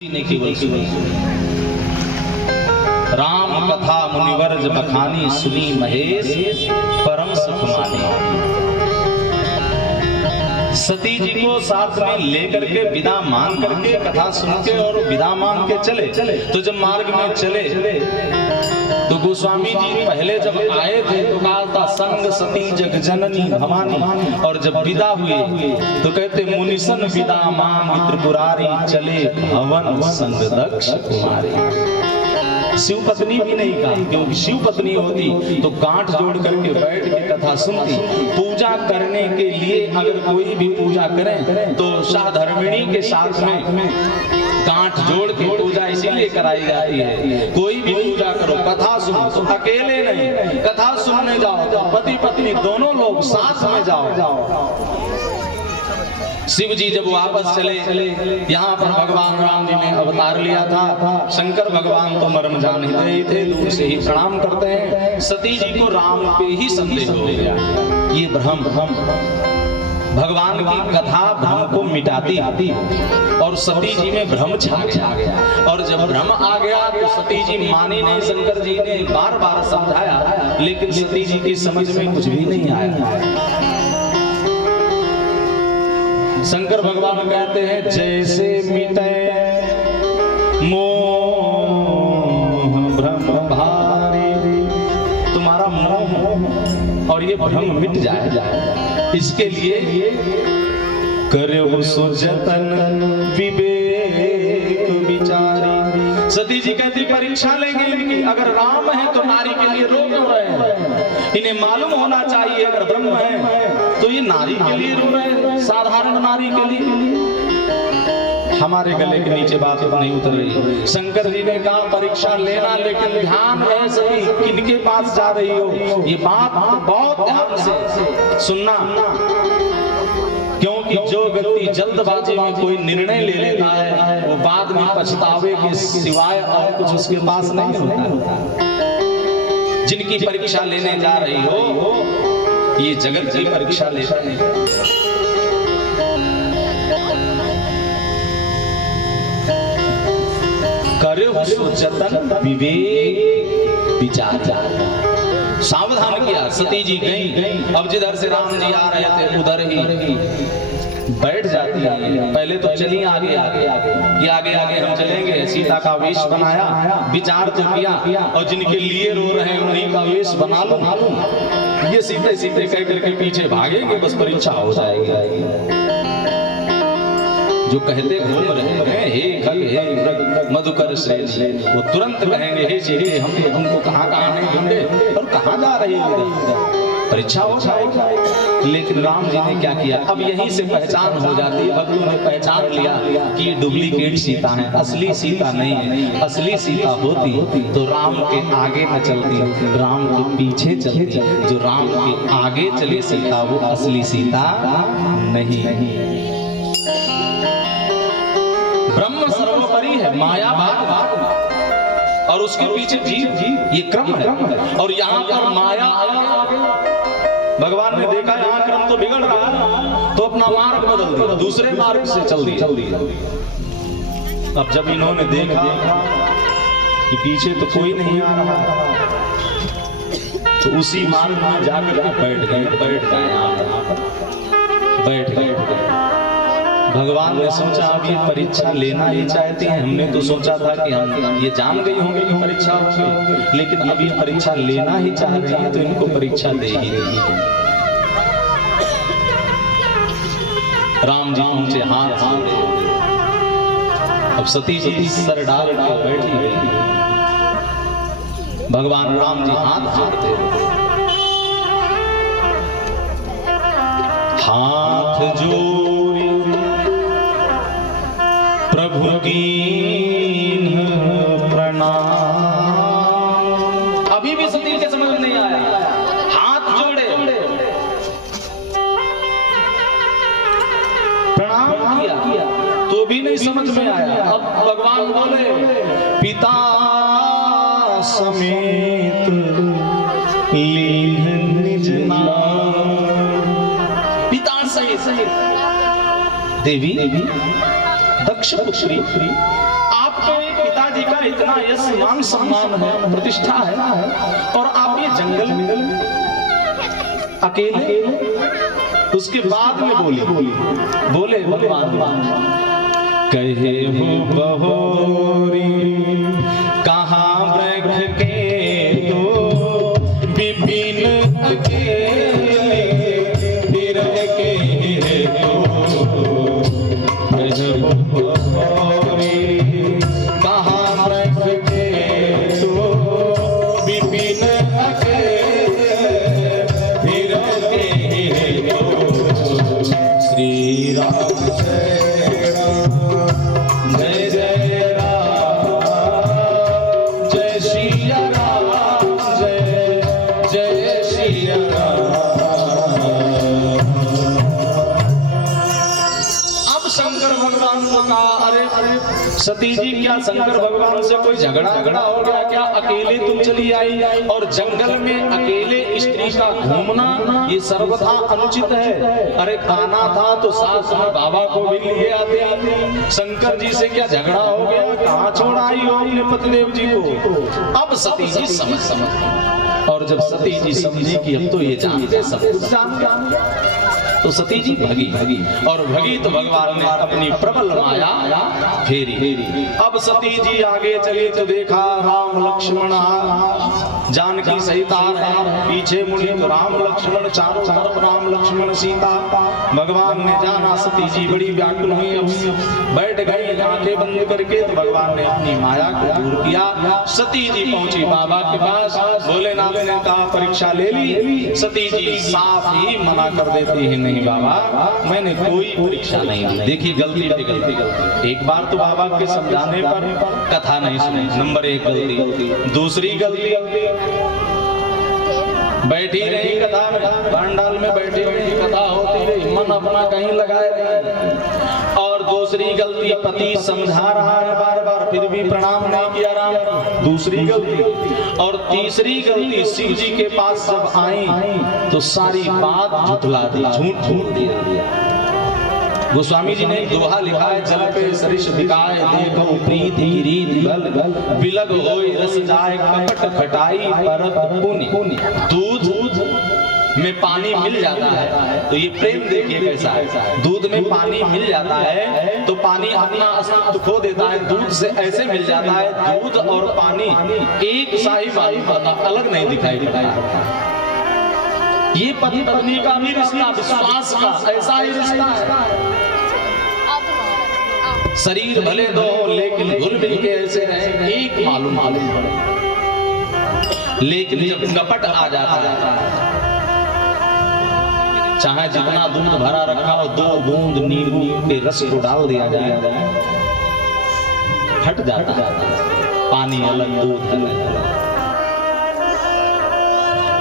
ने केवल राम कथा मुनिवर्ज बखानी सुनी महेश परम सुख मानी। सती जी को साथ में लेकर के विदा मान करके कथा सुन के और विदा मान के चले। तो जब मार्ग में चले तो गोस्वामी जी पहले जब आए थे तो कहा था संग सती जग जननी भवानी, और जब विदा हुए तो कहते मुनिसन विदा मांग त्रिपुरारी चले भवन संग दक्ष कुमारी। शिव पत्नी भी नहीं कहा, क्योंकि शिव पत्नी होती तो गांठ जोड़ करके बैठ के कथा सुनती। पूजा करने के लिए अगर कोई भी पूजा करें तो साधर्मिणी के साथ में गांठ जोड़ के पूजा इसीलिए कराई जाती है। कोई भी पूजा करो, कथा सुनो तो अकेले नहीं, कथा सुनने जाओ तो पति पत्नी दोनों लोग साथ में जाओ। शिव जी जब वापस चले, यहाँ पर भगवान राम जी ने अवतार लिया था। शंकर भगवान तो मर्म जान ही रहे थे, दूर से ही प्रणाम करते हैं। सती जी को राम पे ही संदेह हो गया, ये भ्रम भगवान की कथा भ्रम को मिटाती और सती जी में भ्रम छा गया। और जब भ्रम आ गया तो सती जी मानी नहीं। शंकर जी ने बार बार समझाया लेकिन सती जी की समझ में कुछ भी नहीं आया। शंकर भगवान कहते हैं जैसे मिटे मोह भ्रम भारी, तुम्हारा मोह और ये भ्रम मिट जाए, इसके लिए करो सो जतन विवेक विचारी। सती जी कहती परीक्षा लेंगे इनकी, अगर राम है तो नारी के लिए रो क्यों रहे हैं? इन्हें मालूम होना चाहिए अगर ब्रह्म है तो ये नारी के लिए रो रहे हैं, साधारण नारी के लिए। हमारे गले के नीचे बात नहीं उतर रही। शंकर जी ने कहा परीक्षा लेना, लेकिन ध्यान है सही किनके पास जा रही हो, ये बात बहुत ध्यान से सुनना। क्योंकि जो व्यक्ति जल्दबाजी में कोई निर्णय ले लेता है वो बाद में पछतावे के सिवाय और कुछ उसके पास नहीं होता। जिनकी परीक्षा लेने जा रही हो ये जगत की परीक्षा लेते हैं। करो सो जतन विवेक विचार। सावधान किया, सती जी गई। अब जिधर से राम जी आ रहे थे उधर ही बैठ जाती है। पहले तो चली आगे आगे हम चलेंगे। सीता का वेश बनाया, विचार तो किया और जिनके लिए रो रहे हैं उन्हीं का वेश बना लो। ये सीधे सीधे कह करके पीछे भागेंगे, बस परीक्षा हो जाएगी। जो कहते घूम रहे हैं हे खग हे मृग मधुकर श्रेष्ठ, वो तुरंत कहेंगे हे सीधे हम तुमको कहाँ नहीं ढूंढे और कहाँ जा रही है, परीक्षा हो जाएगी। लेकिन राम जी ने क्या किया, अब यहीं से पहचान हो जाती है। भक्तों ने पहचान लिया कि डुप्लीकेट सीता है, असली सीता नहीं है। असली सीता होती तो राम के आगे न चलती, राम के पीछे चलती। जो राम के आगे चली सीता वो असली सीता नहीं। ब्रह्म सर्वोपरि है, माया भाग और उसके पीछे जीव, ये क्रम है। और यहाँ पर माया भगवान ने देखा यहाँ क्रम तो बिगड़ रहा है तो अपना मार्ग बदल दिया, दूसरे मार्ग से चल दिया। अब जब इन्होंने देखा कि पीछे तो कोई नहीं आ रहा तो उसी मार्ग में जाकर के बैठ गए। भगवान ने सोचा अब ये परीक्षा लेना ही चाहती हैं। हमने तो सोचा था कि हम ये जान गई होंगे कि परीक्षा होगी, लेकिन अब ये परीक्षा लेना ही चाह रही है तो इनको परीक्षा दे ही देनी है। राम जी ऊंचे हाथ अब सती जी सर डाल के बैठी गई। भगवान राम जी हाथ जोड़ी प्रभु की प्रणाम। अभी भी सती के समझ नहीं आया, हाथ जोड़े प्रणाम किया तो भी नहीं समझ में आया। अब भगवान बोले पिता समेत लीन निज नाम। पिता सहित देवी दक्ष पुत्री यश मान सम्मान है, प्रतिष्ठा है, और आप ये जंगल में अकेले। उसके बाद में बोले भगवान कहे हो बहोरी कहाँ वृक्ष के तो विपिन अकेले विरह के तो कहे हो बहोरी कहाँ वृक्ष के तो विपिन अकेले विरह के तो श्री राम जय राम जय जय राम जय सिया राम जय जय सिया राम। अब शंकर भगवान को कहा अरे सती जी क्या शंकर भगवान से कोई झगड़ा हो गया क्या? अकेले तुम चली आई और जंगल में अकेले स्त्री का घूमना ये सर्वथा अनुचित है। अरे खाना था तो साथ में बाबा को भी लिए आते। शंकर जी से क्या झगड़ा हो गया? कहाँ छोड़ आई हो अपने पतिदेव जी को? अब सती जी समझ और जब सती जी समझी कि अब तो ये जानते सब कुछ जान गया तो सती जी भगी और भगी तो भगवान ने अपनी प्रबल माया फेरी। अब सती जी आगे चली तो देखा राम लक्ष्मण जानकी सहित आ रहे हैं, पीछे मुड़ी तो राम लक्ष्मण चारों तरफ राम लक्ष्मण सीता। भगवान ने जाना सती जी बड़ी व्याकुल हुई, अब बैठ गई आंखें बंद करके। तो भगवान ने अपनी माया को दूर किया। सती जी पहुंची बाबा के पास, भोलेनाथ ने कहा परीक्षा ले ली। सती जी साफ ही मना कर देती है नहीं बाबा मैंने कोई परीक्षा नहीं ली। देखिए गलती पे गलती। एक बार तो बाबा के समझाने पर कथा नहीं सुनी, नंबर 1 गलती। दूसरी गलती बैठी रही कथा में, पंडाल में बैठी रही कथा होती रही, मन अपना कहीं लगाए रही। और दूसरी गलती पति समझा रहा है बार बार फिर भी प्रणाम नहीं किया राम, दूसरी गलती। और तीसरी गलती शिव जी के पास जब आई तो सारी बात झुठला दी, झूठ दिया। गोस्वामी जी ने एक दोहा लिखा है जल पे सरिष बिकाए देखो प्रीत की रीत गल बिलग होए रस जाए कपट खटाई परत पुनि। दूध में पानी मिल जाता है तो ये प्रेम देखिए कैसा है। दूध में पानी मिल जाता है तो पानी अपना अस्तित्व खो देता है, दूध से ऐसे मिल जाता है दूध और पानी एक सा ही मालूम पड़ता, अलग नहीं दिखाई देता है। ये पति पत्नी का भी रिश्ता विश्वास का ऐसा ही रिश्ता है। शरीर भले दो लेकिन घुल मिल के ऐसे रहे एक मालूम पड़े। लेकिन जब कपट आ जाता है चाहे जितना दूध भरा रखा हो 2 बूंद नींबू के रस को डाल दिया जाए हट जाता है, पानी अलग दूध अलग।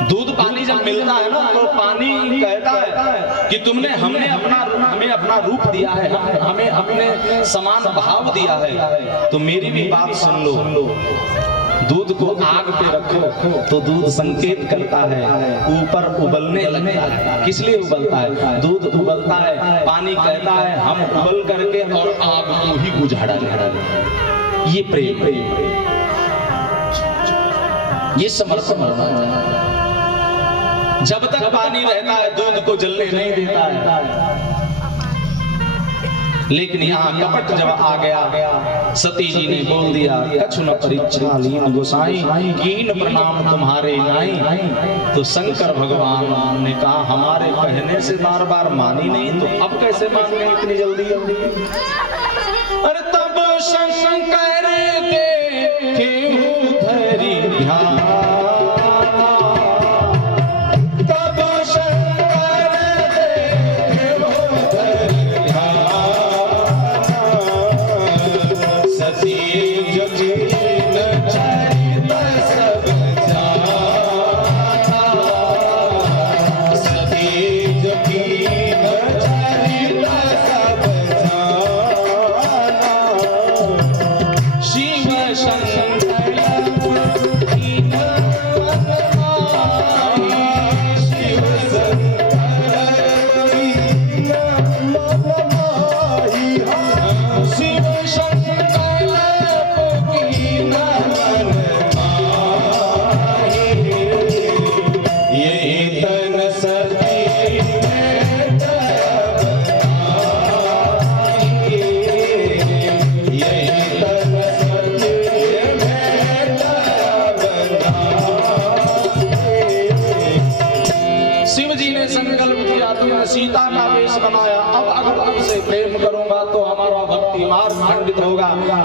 दूध पानी जब मिलता है ना तो पानी कहता है कि तुमने हमें अपना रूप दिया है, हमें अपने समान भाव दिया है, तो मेरी भी बात सुन लो। दूध को आग पे रखो तो दूध संकेत करता है ऊपर उबलने लगता है। किस लिए उबलता है? दूध उबलता है, पानी कहता है हम उबल करके और आग को ही बुझा डालें। ये प्रेम, ये समर्पण। जब तक पानी रहता है दूध को जलने नहीं देता है। लेकिन यहाँ कपट जब आ गया सती जी ने बोल दिया कछु न परीक्षा लीन गोसाई कीन प्रणाम तुम्हारे नाई। तो शंकर भगवान ने कहा हमारे कहने से बार बार मानी नहीं तो अब कैसे मान गई इतनी जल्दी? अरे तब शंकर देखे धरी ध्यान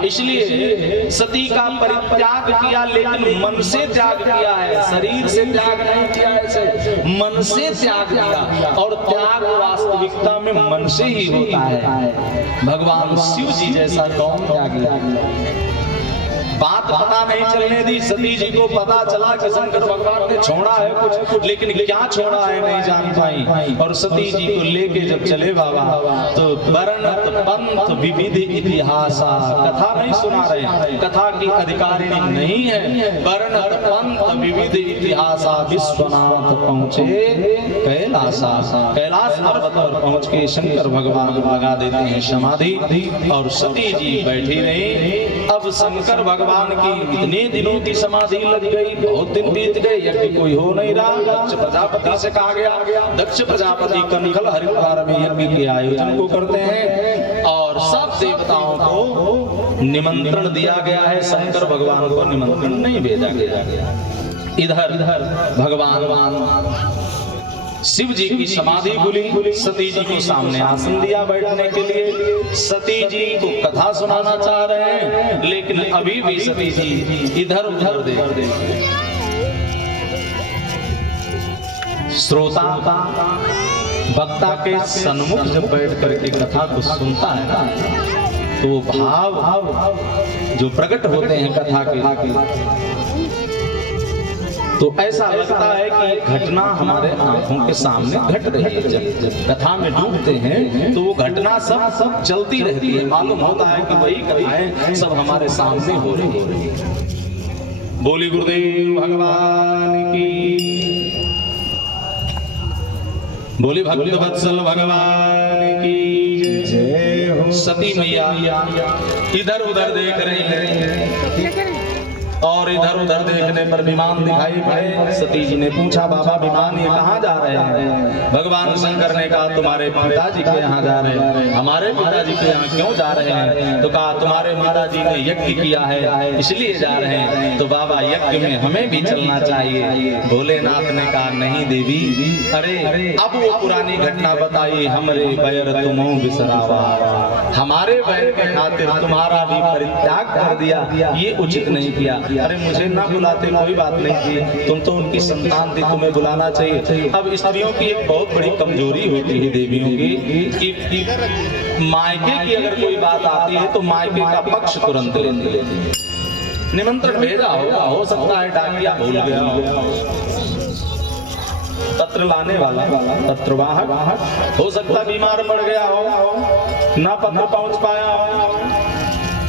इसलिए सती का परित्याग किया, लेकिन मन से त्याग किया है, शरीर से त्याग नहीं किया है, मन से त्याग किया। और त्याग वास्तविकता में मन से ही होता है। भगवान शिव जी जैसा कौन त्यागी? बात पता नहीं चलने दी, सती जी को पता चला कि शंकर भगवान ने छोड़ा है कुछ, लेकिन क्या छोड़ा है नहीं जान पाई। और सती जी को लेके जब चले बाबा तो वर्णत पंथ विविध इतिहासा, कथा नहीं सुना रहे, कथा की अधिकारिणी नहीं है। वर्णत पंथ विविध इतिहासा विश्वनाथ पहुंचे कैलासा। कैलाश पर्वत पर पहुंच के शंकर भगवान लगा देते हैं समाधि और सती जी बैठी रही। अब शंकर भगवान की इतने दिनों की समाधि लग गई, बहुत दिन बीत गए, यज्ञ कोई हो नहीं रहा। दक्ष प्रजापति से कहा गया, दक्ष प्रजापति कनखल हरिद्वार में यज्ञ के आयोजन को करते हैं और सब देवताओं को निमंत्रण दिया गया है, शंकर भगवान को निमंत्रण नहीं भेजा गया। इधर भगवान शिव जी की समाधि खुली, सती जी को सामने आसन दिया बैठने के लिए। सती जी को कथा सुनाना चाह रहे हैं, लेकिन अभी भी सती जी इधर उधर देख रहे हैं। श्रोता वक्ता के सन्मुख जब बैठ करके कथा को सुनता है ना, तो भाव जो प्रकट होते हैं कथा के, तो ऐसा लगता है कि घटना हमारे आंखों के सामने घट रही है। जब कथा में डूबते हैं तो वो घटना सब चलती रहती है, मालूम होता है कि वही कथाएं सब हमारे सामने हो रही है। बोली गुरुदेव भगवान की, बोली भक्त वत्सल भगवान की जय हो। सती मैया इधर उधर देख रही है और इधर उधर देखने पर विमान दिखाई पड़े। सती जी ने पूछा, बाबा विमान ये कहाँ जा रहे हैं? भगवान शंकर ने कहा, तुम्हारे पिताजी के यहाँ जा रहे हैं। हमारे पिताजी के यहाँ क्यों जा रहे हैं? तो कहा, तुम्हारे पिताजी ने यज्ञ किया है इसलिए जा रहे हैं। तो बाबा यज्ञ में हमें भी चलना चाहिए। भोलेनाथ ने कहा, नहीं देवी, अरे अब वो पुरानी घटना बताई, हमरे बैर तुमो बिसरावा, हमारे बैर के खातिर तुम्हारा भी परित्याग कर दिया, ये उचित नहीं किया। अरे मुझे ना बुलाते कोई बात नहीं थी, तुम तो उनकी संतान थी, तुम्हें बुलाना चाहिए। अब स्त्रियों की एक बहुत बड़ी कमजोरी होती है देवियों की, मायके की अगर कोई बात आती है तो मायके का पक्ष तुरंत लेती है। निमंत्रण भेजा हो सकता है डाकिया भूल गया हो, पत्र लाने वाला पत्रवाहक हो सकता बीमार पड़ गया हो, ना पत्र पहुंच पाया हो।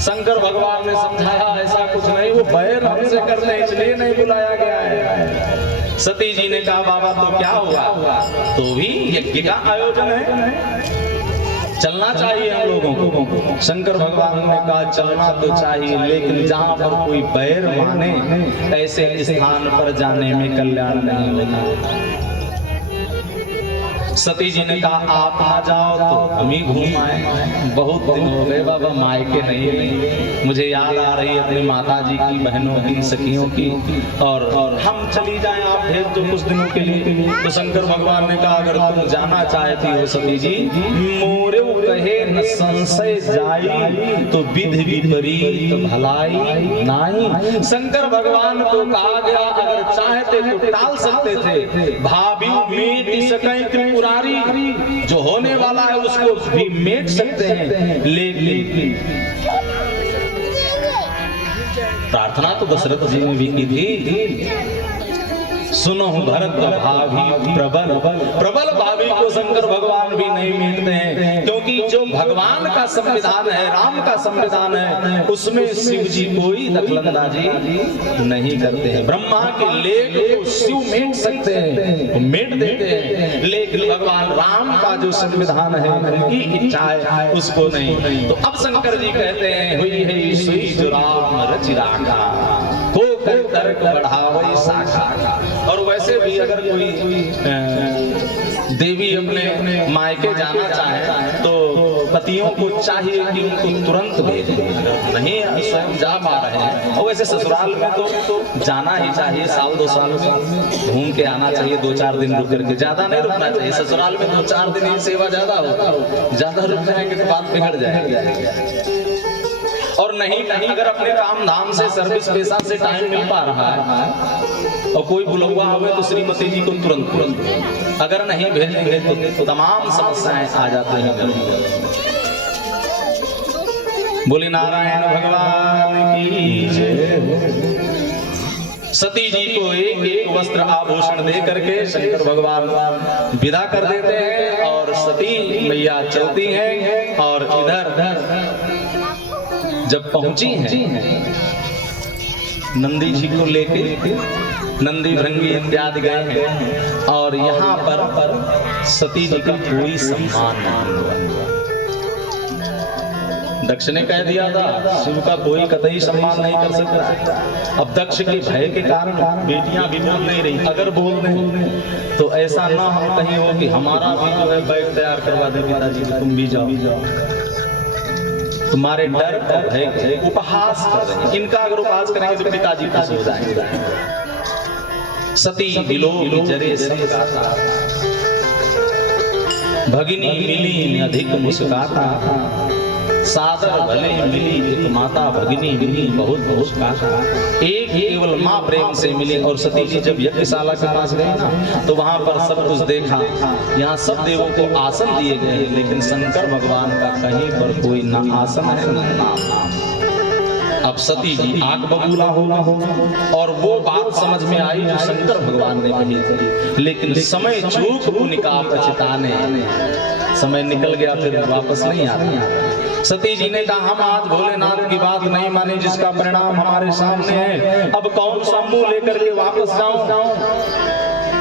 शंकर भगवान ने समझाया ऐसा कुछ नहीं, वो बैर हमसे करते हैं इसलिए नहीं बुलाया गया है। सती जी ने कहा, बाबा तो क्या हुआ, तो भी यज्ञ का आयोजन है, चलना चाहिए हम लोगों को। शंकर भगवान ने कहा, चलना तो चाहिए, लेकिन जहाँ पर कोई बैर माने ऐसे स्थान पर जाने में कल्याण नहीं होता। सती जी ने कहा, आप आ जाओ तो हम ही घूम आए, बहुत दिन हो गए बाबा मायके नहीं, मुझे याद आ रही है अपनी माता जी की, बहनों की, सखियों की, और हम चली जाएं, आप भेज दो कुछ दिनों के लिए। तो शंकर भगवान ने कहा, अगर तुम जाना चाहती हो सती जी, मोरे कहे न संशय जाई, तो विध विपरीत भलाई नाही। शंकर भगवान को कहा गया, अगर चाहते तो टाल सकते थे, भाभी मेट सकै जो होने वाला है उसको भी मेट सकते हैं, लेकिन प्रार्थना तो दशरथ जी ने भी की थी। सुनो भरत भाभी प्रबल भाभी को शंकर भगवान भी नहीं मिलते हैं, क्योंकि जो भगवान का संविधान है, राम का संविधान है, उसमें शिव जी कोई दखलंदाजी नहीं करते हैं। ब्रह्मा के लेख को शिव मेट सकते हैं, मेट देते हैं, लेकिन भगवान राम का जो संविधान है, उनकी इच्छा है, उसको नहीं। तो अब शंकर जी कहते हैं, हुई है सुई जो राम रचि राखा, को कर तर्क बढ़ावई शाखा। और वैसे भी अगर कोई देवी अपने मायके जाना चाहे तो पतियों को चाहिए कि उनको तुरंत भेजें, नहीं स्वयं जा पा रहे हैं। और वैसे ससुराल में तो जाना ही चाहिए, साल 2 साल में घूम के आना चाहिए, 2-4 दिन रुक करके, ज्यादा नहीं रुकना चाहिए। ससुराल में 2-4 दिन ही सेवा ज्यादा होता है, ज्यादा रुक जाएंगे तो बात बिगड़ जाएगी। और नहीं अगर अपने काम धाम से सर्विस पेशा से टाइम मिल पा रहा है और कोई बुलवा हुए तो श्रीमती जी को तुरंत, अगर नहीं भेजेंगे तो तमाम समस्याएं आ जाती हैं। बोले नारायण भगवान की जय। सती जी को एक एक वस्त्र आभूषण दे करके शंकर भगवान विदा कर देते हैं और सती मैया चलती हैं और इधर जब पहुंची हैं नंदी जी को लेके नंदी भृंगी इत्यादि गए हैं और यहाँ पर सती जी का कोई सम्मान नहीं हुआ। दक्ष ने कह दिया था शिव का कोई कतई सम्मान नहीं कर सकता। अब दक्ष के भय के कारण बेटियां भी बोल नहीं रही, अगर बोल रहे तो ऐसा ना हो कहीं हो कि हमारा भी जो है बैग तैयार करवा दे पिताजी तुम भी जाओ। तुम्हारे डर और भय के उपहास कर रहे हैं, इनका अगर उपहास करेंगे तो पिताजी खुश हो जाएंगे। सती विलोक जरे सब गाता, भगिनी मिली अधिक मुस्काता, सादर भले मिली एक माता भगिनी मिली बहुत बहुत काका। एक केवल माँ प्रेम से मिली। और सती जी जब यज्ञशाला के पास गए ना तो वहां पर सब कुछ देखा, यहाँ सब देवों को आसन दिए गए लेकिन शंकर भगवान का कहीं पर कोई ना आसन है ना नाम। अब सती जी आंख बबूला होगा और वो बात समझ में आई जो शंकर भगवान ने कही थी, लेकिन समय चूक पुनिका पछताने, समय निकल गया फिर वापस नहीं आता। सती जी ने कहा हम आज भोलेनाथ की बात नहीं मानी जिसका परिणाम हमारे सामने है, अब कौन सा मुंह लेकर के वापस जाऊं।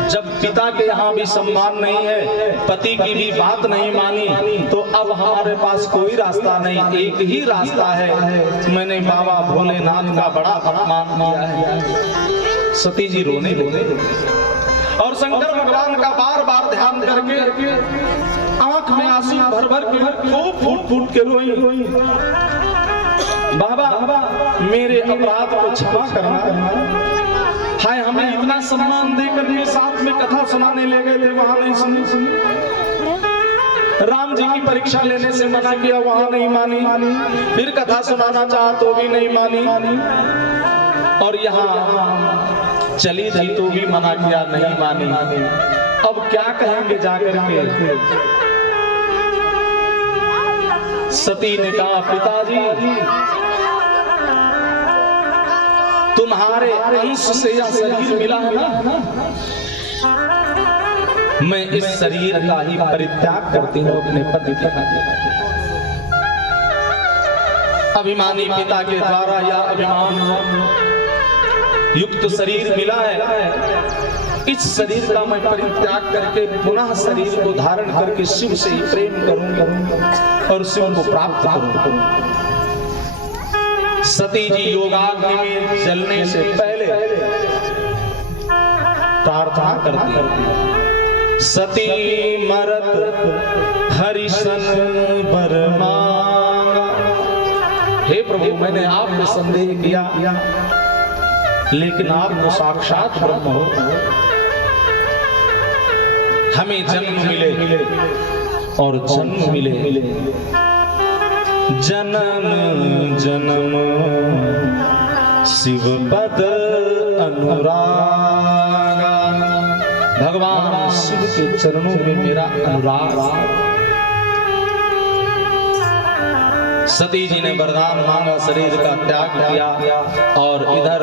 जब पिता के यहाँ भी सम्मान नहीं है, पति की भी बात नहीं मानी, तो अब हमारे पास कोई रास्ता नहीं, एक ही रास्ता है, मैंने बाबा भोलेनाथ का बड़ा अपमान किया है। सती जी रोने और शंकर भगवान का बार बार ध्यान करके आंख में आंसू भर भर के खूब फूट फूट के रोई, बाबा मेरे अपराध को क्षमा करना। हाय हमें इतना सम्मान देकर के साथ में कथा सुनाने ले गए थे, वहां नहीं सुनी। राम जी की परीक्षा लेने से मना किया, वहां नहीं मानी। फिर कथा सुनाना चाहा तो भी नहीं मानी। और यहाँ चली थी तो भी मना किया, नहीं मानी। अब क्या कहेंगे जाकर के। सती ने कहा पिताजी तुम्हारे अंश से यह शरीर मिला है ना, मैं इस शरीर का ही परित्याग करती हूँ अपने पति के। अभिमानी पिता के द्वारा यह अभिमान युक्त शरीर मिला है, इस शरीर का मैं परित्याग करके पुनः शरीर को धारण करके शिव से ही प्रेम करूं और शिव को प्राप्त करूं। सती जी योगाग्नि में जलने से पहले प्रार्थना करती, सती मरत हरिशन बर मांगा। हे प्रभु मैंने आप में संदेह किया लेकिन आप तो साक्षात ब्रह्म हो, हमें जन्म मिले और जन्म मिले, जन्म जन्म शिव पद अनुरागा। भगवान शिव के चरणों में मेरा अनुराग। सती जी ने वरदान मांगा, शरीर का त्याग किया और इधर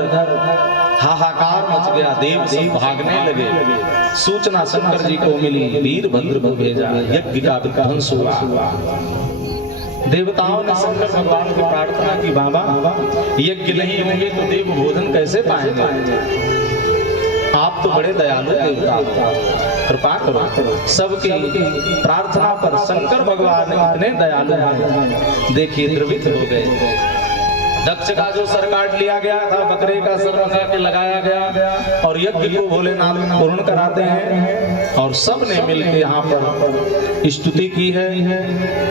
हाहाकार मच गया, देव सब भागने लगे। सूचना शंकर जी को मिली, वीरभद्र को भेजा, यज्ञ का विध्वंस हुआ। देवताओं ने शंकर भगवान की प्रार्थना की, बाबा यज्ञ नहीं होंगे तो देव भोजन कैसे पाएंगे, आप तो बड़े दयालु देवता, कृपा करो। सबकी प्रार्थना पर शंकर भगवान इतने दयालु हैं, देखिए द्रवित हो गए। दक्ष का जो सर काट लिया गया था, बकरे का सर रंगा के लगाया गया और यज्ञ को भोलेनाथ पूर्ण कराते हैं और सब ने मिलकर यहाँ पर स्तुति की है।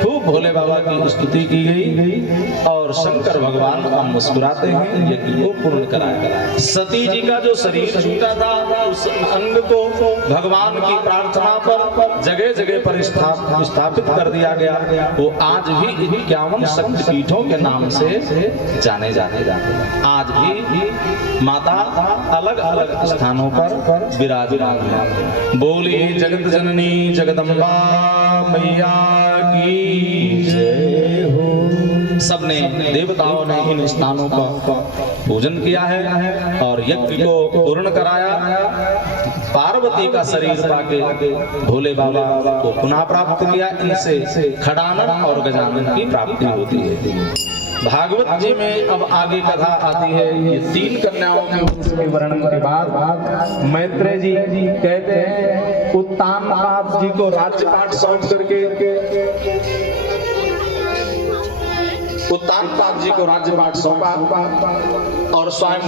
खूब भोले बाबा की स्तुति की गई और शंकर भगवान का मुस्कुराते हैं, यज्ञ को पूर्ण कराया। सती जी का जो शरीर छूटा था उस अंग को भगवान की प्रार्थना पर जगह जगह पर स्थापित कर दिया गया। वो आज भी 51 शक्तिपीठों के नाम से जाने जाते आज भी माता अलग अलग स्थानों पर विराजमान है। बोली जगत जननी जगदम्बा मैया की जय हो। सबने देवताओं ने इन स्थानों का पूजन किया है और यज्ञ को पूर्ण कराया। पार्वती का शरीर पाके भोले बाबा को पुनः प्राप्त किया। इनसे खड़ानन और गजानन की प्राप्ति होती है। भागवत जी में अब आगे कथा आती है। ये 3 कन्याओं के वर्णन के बाद मैत्रेय जी कहते हैं उत्तानपाद जी को राज्यपाट सौंप करके उत्तानपाद जी को राज्यपाट सौंपा और स्वयं